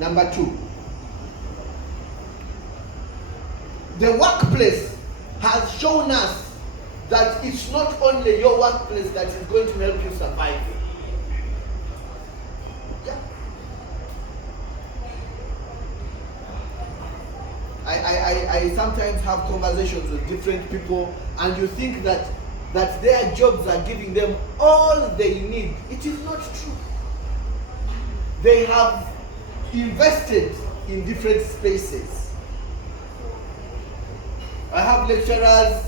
Number 2, the workplace has shown us that it's not only your workplace that is going to help you survive. Yeah. I sometimes have conversations with different people, and you think that their jobs are giving them all they need. It is not true. They have invested in different spaces. I have lecturers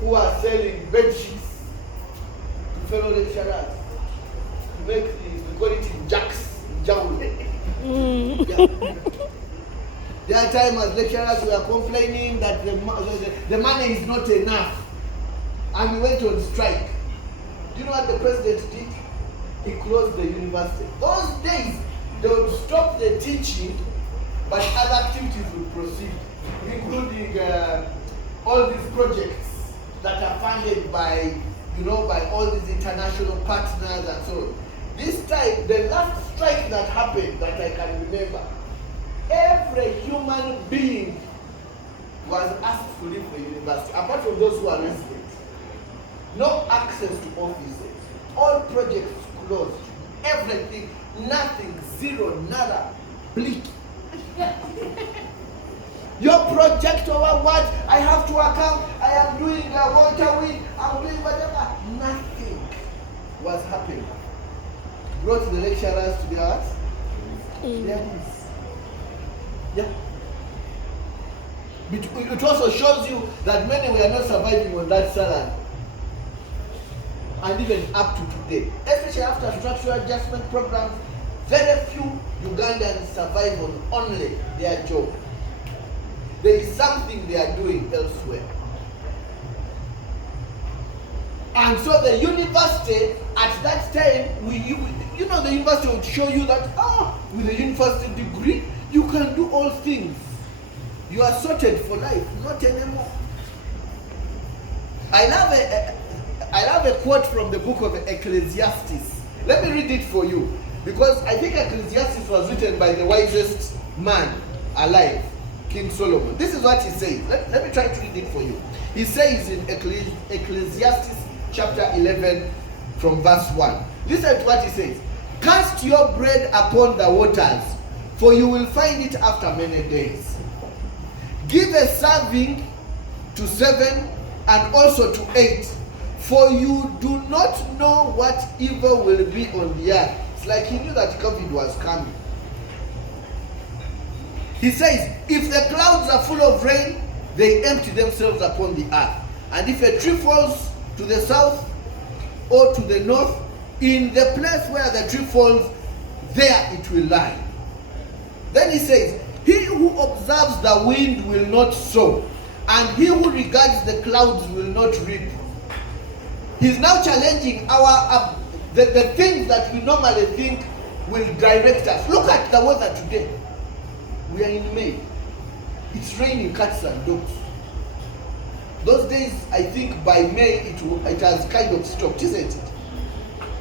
who are selling bed sheets to fellow lecturers to make these, we call it in jacks, in jowl. Yeah. There are times as lecturers we are complaining that the money is not enough, and we went on strike. Do you know what the president did? He closed the university. Those days, they would stop the teaching, but other activities would proceed, including all these projects that are funded by, by all these international partners and so on. This time, the last strike that happened that I can remember, every human being was asked to leave the university, apart from those who are residents. No access to offices. All projects closed. Everything, nothing, zero, nada, bleak. Your project over what? I have to account. I am doing a water wheel. I'm doing whatever. Nothing was happening. Brought the lecturers to their what? Their knees. Yeah. It also shows you that many were not surviving on that salary. And even up to today, especially after structural adjustment programs, very few Ugandans survive on only their job. There is something they are doing elsewhere. And so the university at that time, the university would show you that, with a university degree, you can do all things. You are sorted for life, not anymore. I love a quote from the book of Ecclesiastes. Let me read it for you, because I think Ecclesiastes was written by the wisest man alive, King Solomon. This is what he says. Let me try to read it for you. He says in Ecclesiastes chapter 11 from verse 1. Listen to what he says. Cast your bread upon the waters, for you will find it after many days. Give a serving to 7 and also to 8, for you do not know what evil will be on the earth. It's like he knew that COVID was coming. He says, if the clouds are full of rain, they empty themselves upon the earth. And if a tree falls to the south or to the north, in the place where the tree falls, there it will lie. Then he says, he who observes the wind will not sow, and he who regards the clouds will not reap. He's now challenging the things that we normally think will direct us. Look at the weather today. We are in May. It's raining cats and dogs. Those days, I think by May it has kind of stopped, isn't it?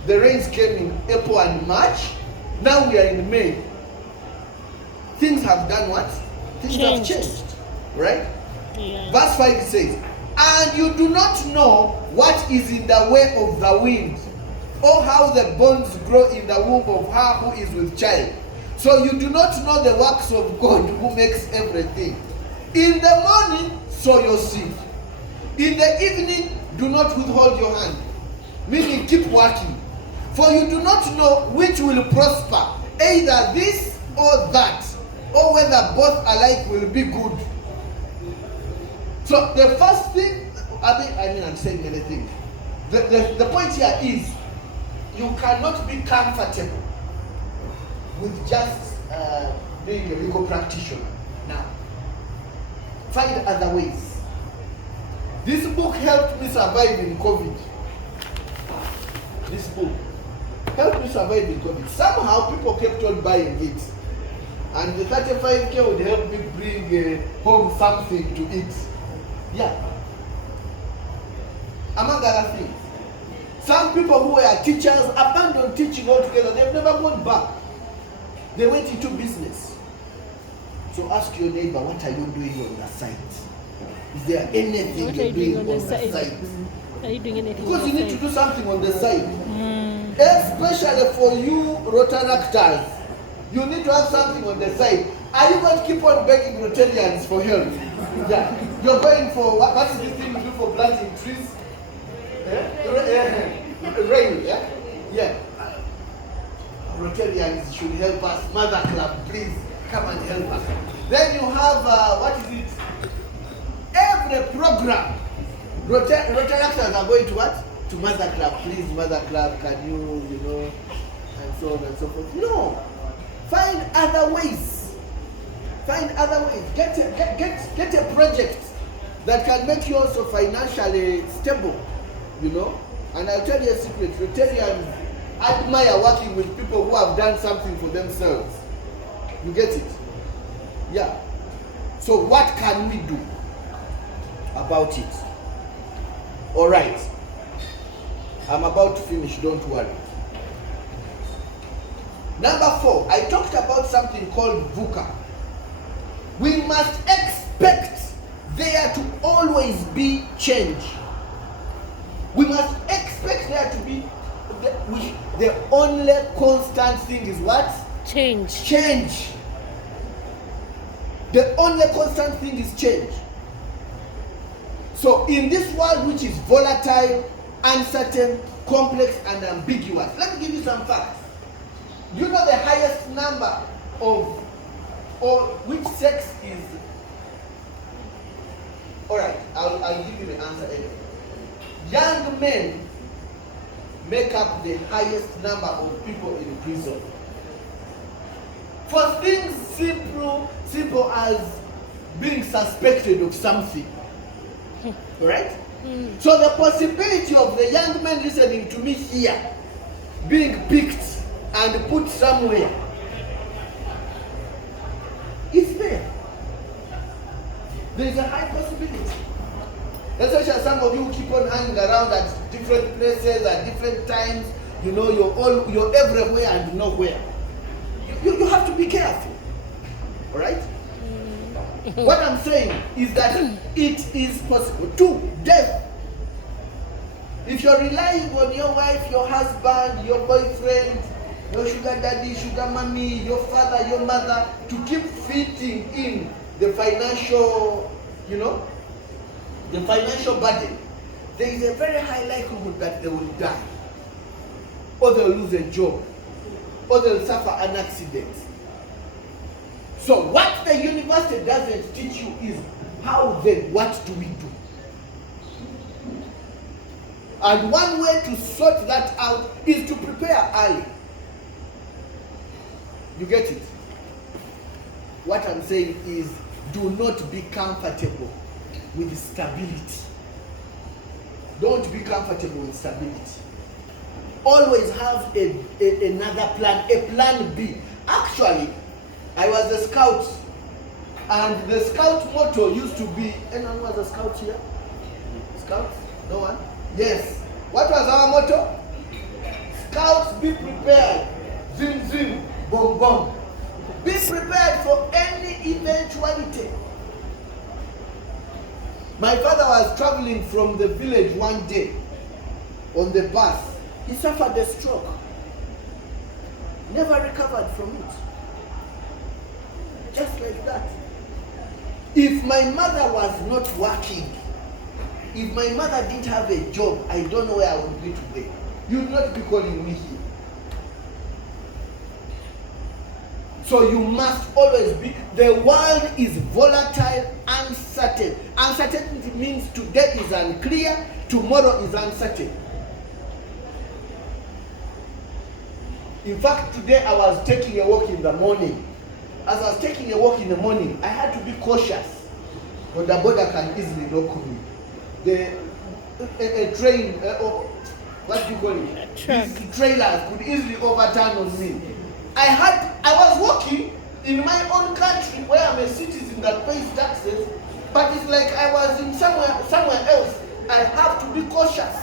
The rains came in April and March. Now we are in May. Things have done what? Things have changed. Right? Yeah. Verse 5 says, and you do not know what is in the way of the wind, or how the bones grow in the womb of her who is with child. So you do not know the works of God who makes everything. In the morning, sow your seed. In the evening, do not withhold your hand. Meaning, keep working. For you do not know which will prosper, either this or that, or whether both alike will be good. So the first thing, I'm saying many things. The point here is, you cannot be comfortable with just being a legal practitioner. Now, find other ways. This book helped me survive in COVID. This book helped me survive in COVID. Somehow people kept on buying it. And the 35K would help me bring home something to eat. Yeah. Among other things. Some people who were teachers abandoned teaching altogether. They've never gone back. They went into business. So ask your neighbor, what are you doing on the side? Is there anything you're doing on the side? Are you doing anything? Because you need to do something on the side. Especially for you Rotaractors, you need to have something on the side. Are you going to keep on begging Rotarians for help? Yeah. You're going for, what is this thing you do for planting trees? Rain, yeah? Yeah. Rotarians should help us. Mother Club, please come and help us. Then you have, what is it? Every program, Rotaractors are going to what? To Mother Club, please, Mother Club, can you know, and so on and so forth. No. Find other ways. Find other ways. Get a project that can make you also financially stable, you know. And I'll tell you a secret. Rotarians admire working with people who have done something for themselves. You get it? Yeah. So what can we do about it? All right. I'm about to finish, don't worry. Number 4, I talked about something called VUCA. We must expect there to always be change. We must expect there to be, the only constant thing is what? Change. Change. The only constant thing is change. So in this world which is volatile, uncertain, complex, and ambiguous, let me give you some facts. Do you know the highest number of, or which sex is? All right, I'll give you the answer anyway. Young men make up the highest number of people in prison. For things simple as being suspected of something. Right? So the possibility of the young man listening to me here being picked and put somewhere is there. There is a high possibility. Especially some of you keep on hanging around at different places at different times. You know, you're everywhere and nowhere. You have to be careful. All right? What I'm saying is that it is possible. 2, death. If you're relying on your wife, your husband, your boyfriend, your sugar daddy, sugar mommy, your father, your mother, to keep fitting in the financial, you know, the financial burden, there is a very high likelihood that they will die, or they'll lose a job, or they'll suffer an accident. So what the university doesn't teach you is how then, what do we do? And one way to sort that out is to prepare early. You get it? What I'm saying is, do not be comfortable with stability. Don't be comfortable with stability. Always have another plan, a plan B. Actually, I was a scout, and the scout motto used to be, anyone was a scout here? Scout? No one? Yes. What was our motto? Scouts, be prepared. Zim, zim, boom, boom. Be prepared for any eventuality. My father was traveling from the village one day on the bus. He suffered a stroke. Never recovered from it. Just like that. If my mother was not working, if my mother didn't have a job, I don't know where I would be today. You would not be calling me here. So you must always be, the world is volatile, uncertain. Uncertainty means today is unclear, tomorrow is uncertain. In fact, today I was taking a walk in the morning. As I was taking a walk in the morning, I had to be cautious. But the border can easily lock me. A train, what do you call it? These trailers could easily overturn on me. I was walking in my own country where I'm a citizen that pays taxes, but it's like I was in somewhere else. I have to be cautious.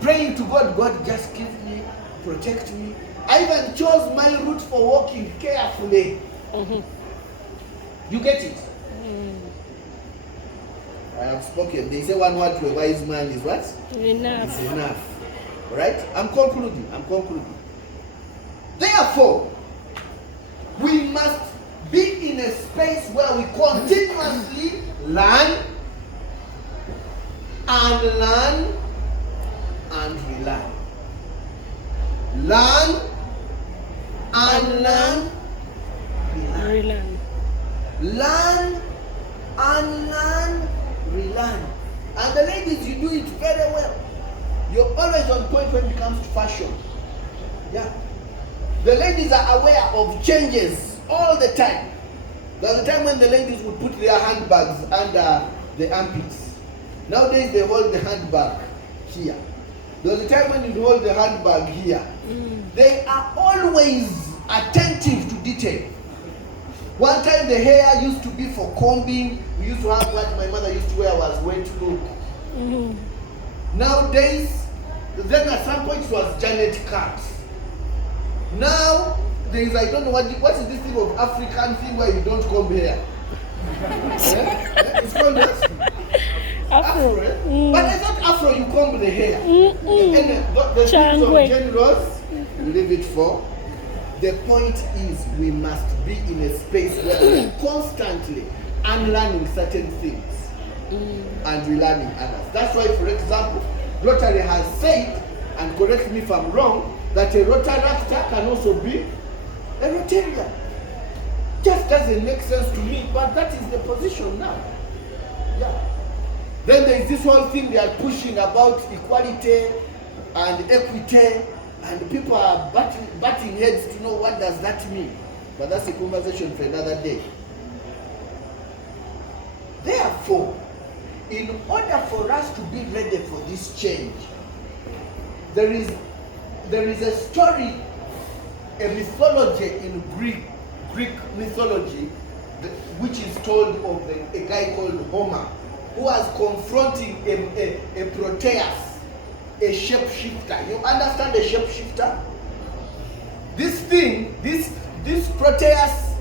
Praying to God, God just give me, protect me, I even chose my route for walking carefully. You get it? I have spoken. They say one word to a wise man is what? Enough. It's enough. Right? I'm concluding. Therefore, we must be in a space where we continuously learn and relearn. Learn and Relearn. Learn and relearn. And the ladies, you do it very well. You're always on point when it comes to fashion. Yeah. The ladies are aware of changes all the time. There was a time when the ladies would put their handbags under the armpits. Nowadays they hold the handbag here. There was a time when you hold the handbag here. They are always attentive to detail. One time the hair used to be for combing. We used to have what my mother used to wear was wet look. Nowadays, then at some point it was Janet cuts. Now there is, I don't know what is this thing of African thing where you don't comb hair. It's called what? Afro. But I thought Afro you comb the hair. And the things of generals, leave it for. The point is we must be in a space where we are constantly unlearning certain things and relearning others. That's why, for example, Rotary has said, and correct me if I'm wrong, that a Rotaractor can also be a Rotarian. Just doesn't make sense to me, but that is the position now. Yeah. Then there is this whole thing they are pushing about equality and equity, and people are batting heads to know what does that mean. But that's a conversation for another day. Therefore, in order for us to be ready for this change, there is a story, a mythology in Greek mythology, which is told of a guy called Homer, who was confronting a Proteus, a shapeshifter. You understand a shapeshifter? This thing, this Proteus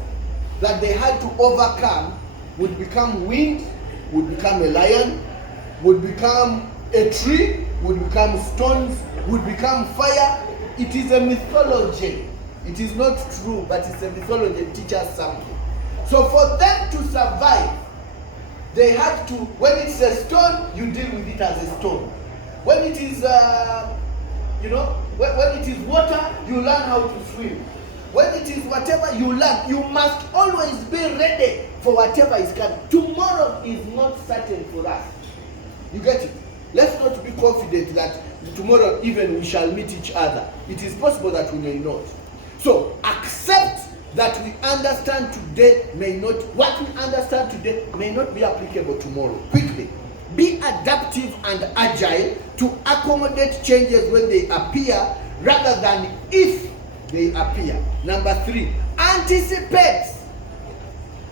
that they had to overcome would become wind, would become a lion, would become a tree, would become stones, would become fire. It is a mythology. It is not true, but it's a mythology. It teaches us something. So for them to survive, they had to, when it's a stone, you deal with it as a stone. When it is, when it is water, you learn how to swim. When it is whatever you learn, you must always be ready for whatever is coming. Tomorrow is not certain for us. You get it? Let's not be confident that tomorrow even we shall meet each other. It is possible that we may not. So accept that we understand today what we understand today may not be applicable tomorrow. Quickly, be adaptive and agile to accommodate changes when they appear rather than if they appear. Number 3, anticipate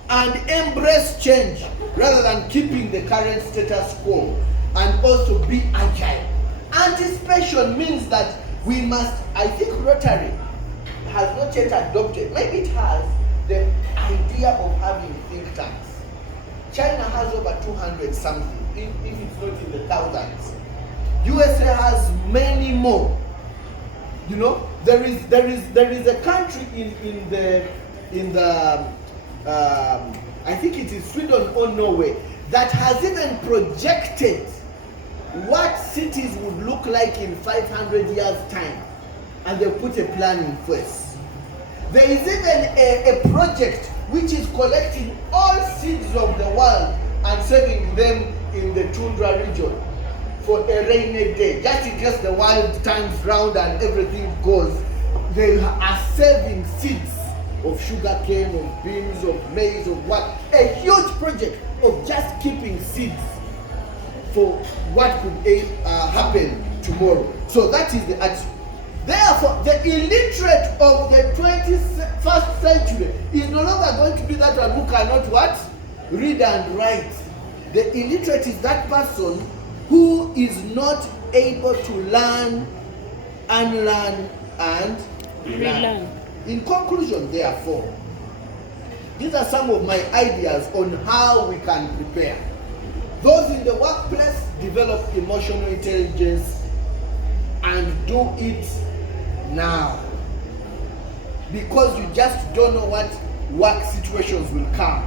and embrace change rather than keeping the current status quo, and also be agile. Anticipation means that we must, I think Rotary has not yet adopted, maybe it has, the idea of having think tanks. China has over 200 something, if it's not in the thousands. USA has many more. You know, there is a country in the I think it is Sweden or Norway that has even projected what cities would look like in 500 years time, and they put a plan in place. There is even a project which is collecting all seeds of the world and saving them in the tundra region for a rainy day, just in case the world turns round and everything goes. They are saving seeds of sugarcane, of beans, of maize, of what. A huge project of just keeping seeds for what could happen tomorrow. So that is the attitude. Therefore, the illiterate of the 21st century is no longer going to be that one who cannot what? Read and write. The illiterate is that person who is not able to learn, unlearn, and Relearn. In conclusion, therefore, these are some of my ideas on how we can prepare. Those in the workplace, develop emotional intelligence and do it now. Because you just don't know what work situations will come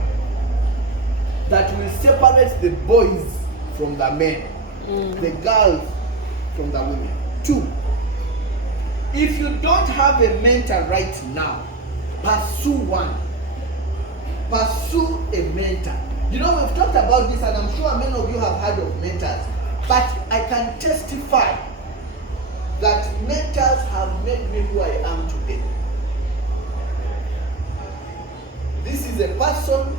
that will separate the boys from the men, the girls from the women. 2, if you don't have a mentor right now, pursue one. Pursue a mentor. You know, we've talked about this, and I'm sure many of you have heard of mentors, but I can testify that mentors have made me who I am today. This is a person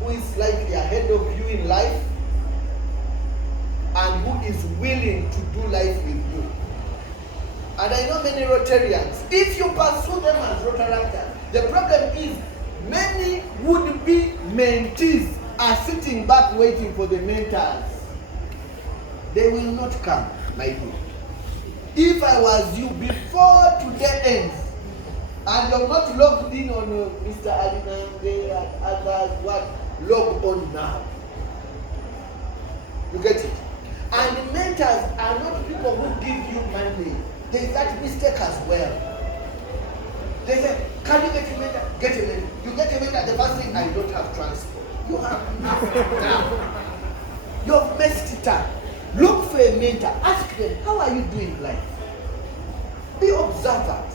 who is likely ahead of you in life and who is willing to do life with you. And I know many Rotarians, if you pursue them as Rotaractors, the problem is many would-be mentees are sitting back waiting for the mentors. They will not come, my dear. If I was you, before today ends, and you're not logged in on Mr. Alinande and others, what? Log on now. You get it? And mentors are not people who give you money. There is that mistake as well. They say, can you get a mentor? Get a mentor. You get a mentor, the first thing, I don't have transport. You have messed it up. You have messed it up. Look for a mentor. Ask them, how are you doing life? Be observant.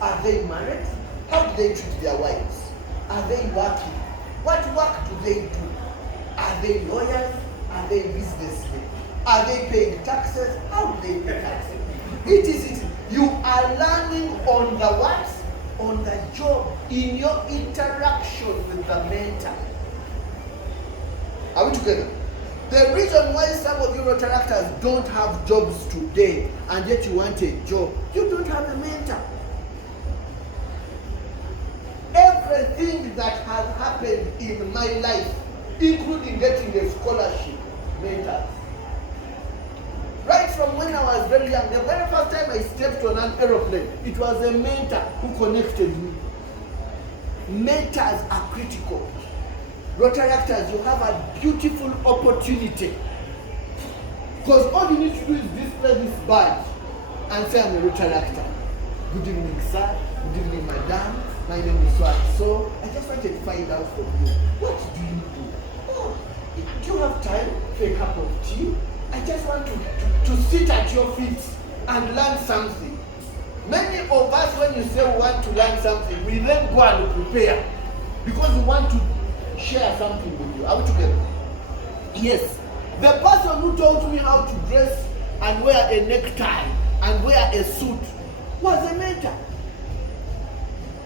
Are they married? How do they treat their wives? Are they working? What work do they do? Are they lawyers? Are they businessmen? Are they paying taxes? How do they pay taxes? It. You are learning on the what? On the job, in your interaction with the mentor. Are we together? The reason why some of you Rotaractors don't have jobs today, and yet you want a job, you don't have a mentor. Everything that has happened in my life, including getting a scholarship, mentors. Right from when I was very young, the very first time I stepped on an aeroplane, it was a mentor who connected me. Mentors are critical. Rotaractors, you have a beautiful opportunity. Because all you need to do is display this badge and say, I'm a Rotaractor. Good evening, sir. Good evening, madam. My name is so and so. I just wanted to find out from you. What do you do? Oh, do you have time for a cup of tea? I just want to sit at your feet and learn something. Many of us, when you say we want to learn something, we then go and prepare because we want to share something with you. Are we together? Yes. The person who taught me how to dress and wear a necktie and wear a suit was a mentor.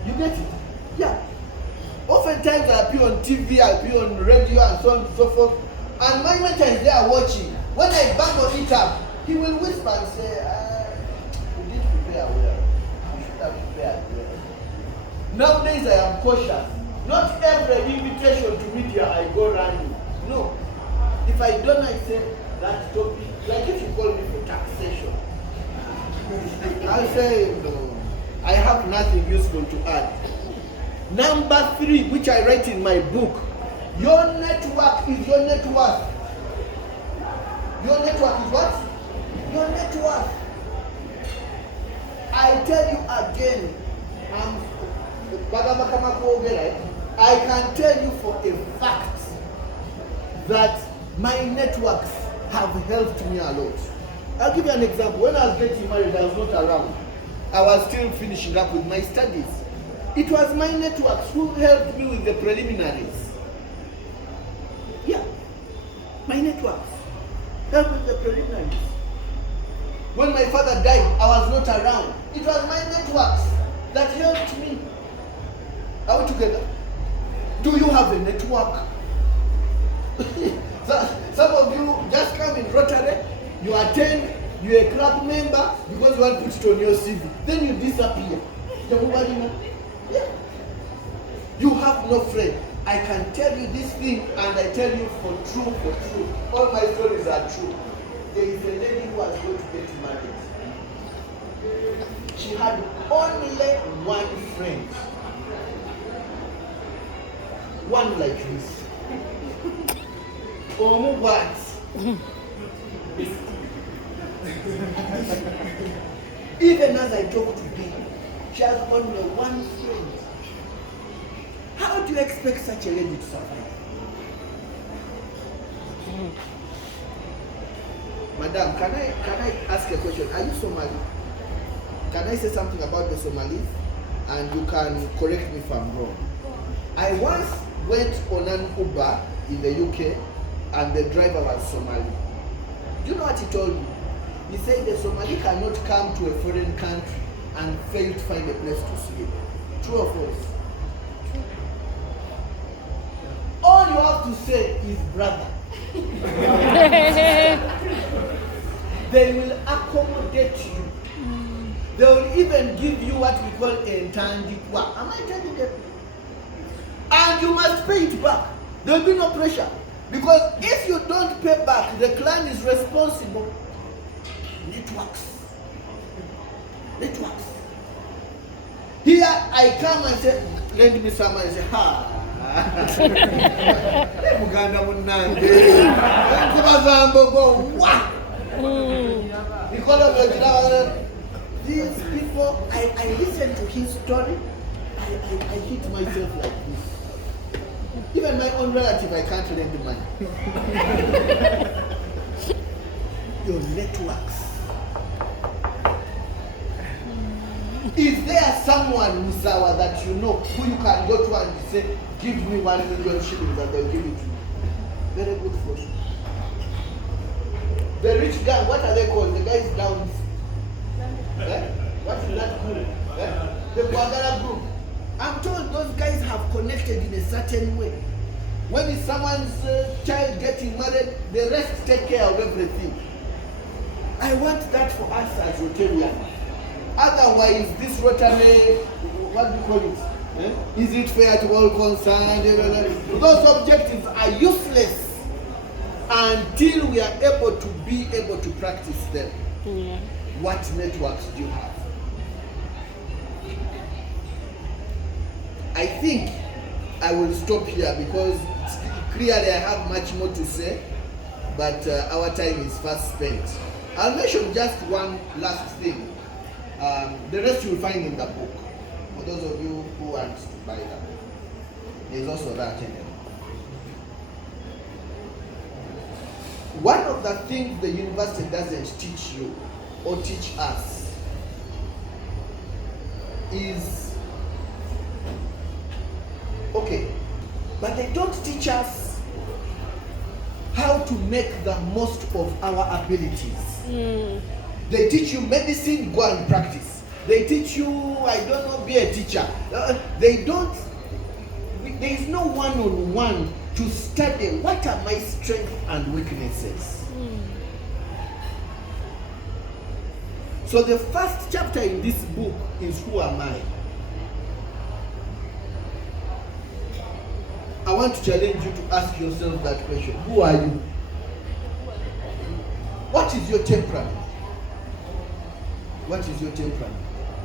You get it? Yeah. Oftentimes I appear on TV, I appear on radio and so on and so forth, and my mentor is there watching. When I bang on it up, he will whisper and say, you didn't prepare well. You should have prepared well. Nowadays I am cautious. Not every invitation to media I go running. No. If I don't, I say that topic, like if you call me for taxation, I'll say, no, I have nothing useful to add. Number 3, which I write in my book, your network is your net worth. Your network is what? Your net worth. I tell you again, I can tell you for a fact that my networks have helped me a lot. I'll give you an example. When I was getting married, I was not around. I was still finishing up with my studies. It was my networks who helped me with the preliminaries. Yeah, my networks helped with the preliminaries. When my father died, I was not around. It was my networks that helped me. Are we together? Do you have a network? Some of you just come in Rotary, you attend, you're a club member because you want to put it on your CV. Then you disappear. Yeah. You have no friend. I can tell you this thing and I tell you for true. All my stories are true. There is a lady who was going to get married. She had only one friend. One like this. Oh, what? Even as I talk today, she has only one friend. How do you expect such a lady to survive? Madam, can I ask a question? Are you Somali? Can I say something about the Somalis? And you can correct me if I'm wrong. I once went on an Uber in the UK and the driver was Somali. Do you know what he told me? He said the Somali cannot come to a foreign country and fail to find a place to sleep. True or false? All you have to say is brother. They will accommodate you. They will even give you what we call a tandikwa. Am I telling them? And you must pay it back. There will be no pressure. Because if you don't pay back, the clan is responsible. Networks. Here I come and say, lend me some money. I say, ha. These people, I listen to his story, I hit myself like this. Even my own relative, I can't lend money. Your networks. Is there someone, Musawa, that you know who you can go to and say, give me 1 million shillings and they'll give it to you? Very good for you. The rich guy, what are they called? The guys down. What is that group? The Guadala group. I'm told those guys have connected in a certain way. When it's someone's child getting married, the rest take care of everything. I want that for us as Rotarians. Otherwise, this Rotary, what do you call it? Is it fair to all concerned? Those objectives are useless until we are able to practice them. Yeah. What networks do you have? I think I will stop here because clearly I have much more to say, but our time is fast spent. I'll mention just one last thing. The rest you will find in the book. For those of you who want to buy that, there's also that in it. One of the things the university doesn't teach you or teach us is, okay, but they don't teach us how to make the most of our abilities. They teach you medicine, go and practice. They teach you, I don't know, be a teacher. There is no one-on-one to study what are my strengths and weaknesses. So the first chapter in this book is who am I? I want to challenge you to ask yourself that question. Who are you? What is your temperament? What is your temperament?